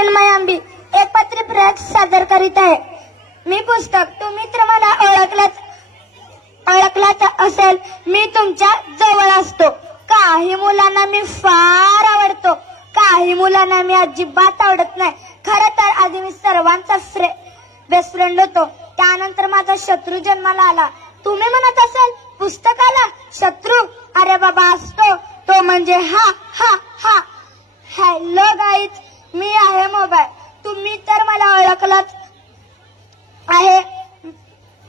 चिन्मयांबी एक पत्री प्रयोग सादर करीत आहे. मी पुस्तक तुम्ही तर मला ओळखलाच असेल. मी तुमच्या जवळ असतो. काही मुलांना मी फार आवडतो, काही मुलांना मी अजिबात आवडत नाही. खरं तर आधी मी सर्वांचा बेस्ट फ्रेंड होतो. त्यानंतर माझा शत्रू जन्माला आला. तुम्ही म्हणत असाल पुस्तकाला शत्रू? अरे बाबा, असतो तो म्हणजे हा हा हा. हॅलो गाईज, मी आहे मोबाईल. तुम्ही तर मला ओळखलाच आहे.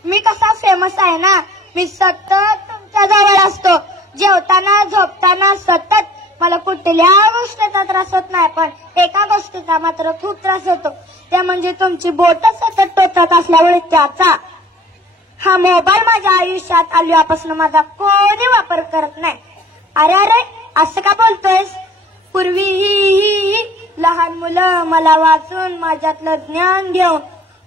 मी कसा फेमस आहे ना. मी सतत तुमच्या जवळ असतो. जेवताना झोपताना सतत. मला कुठल्या गोष्टीचा त्रास होत नाही, पण एका गोष्टीचा मात्र खूप त्रास होतो. त्या म्हणजे तुमची बोट सतत टोचत असल्यामुळे त्याचा. हा मोबाईल माझ्या आयुष्यात आल्यापासून माझा कोणी वापर करत नाही. अरे अरे, असं का बोलतोयस? पूर्वी ही लहान मुलं मला वाचून माझ्यातलं ज्ञान घेऊन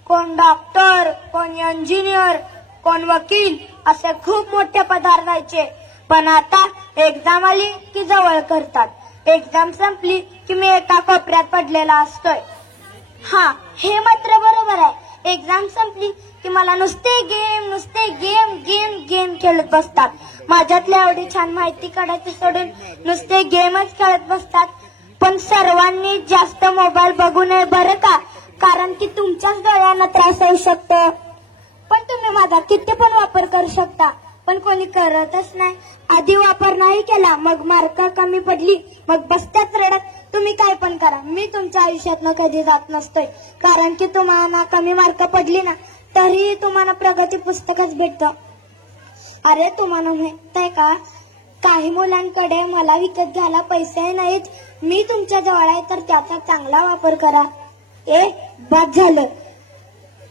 कोण डॉक्टर, कोण इंजिनियर, कोण वकील असे खूप मोठे पदार जायचे. पण आता एक्झाम आली की जवळ करतात. एक्झाम संपली की मी एका कोपऱ्यात पडलेला असतोय. हा, हे मात्र बरोबर आहे. एक्झाम संपली की मला नुसते गेम खेळत बसतात. माझ्यातल्या एवढी छान माहिती काढायची सोडून नुसते गेमच खेळत बसतात. पण सर्वांनी जास्त मोबाईल बघू नये बरं का, कारण की तुमच्याच डोळ्यांना त्रास होऊ शकतो. पण तुम्ही माझा किती पण वापर करू शकता, पण कोणी करतच नाही. आधी वापर नाही केला, मग मार्क कमी पडली, मग बसत्याच रडत. तुम्ही काय पण करा, मी तुमच्या आयुष्यातनं कधी जात नसतोय. कारण की तुम्हाला कमी मार्क पडली ना, तरी तुम्हाला प्रगती पुस्तकच भेटतं. अरे, तुम्हाला माहित आहे का, काही मुलांकडे मला विकत घ्यायला पैसे नाहीत. मी तुमच्या जवळ आहे तर त्याचा चांगला वापर करा. बस झालं.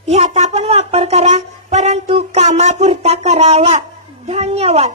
ह्याचा पण वापर करा, परंतु कामापुरता करावा. धन्यवाद.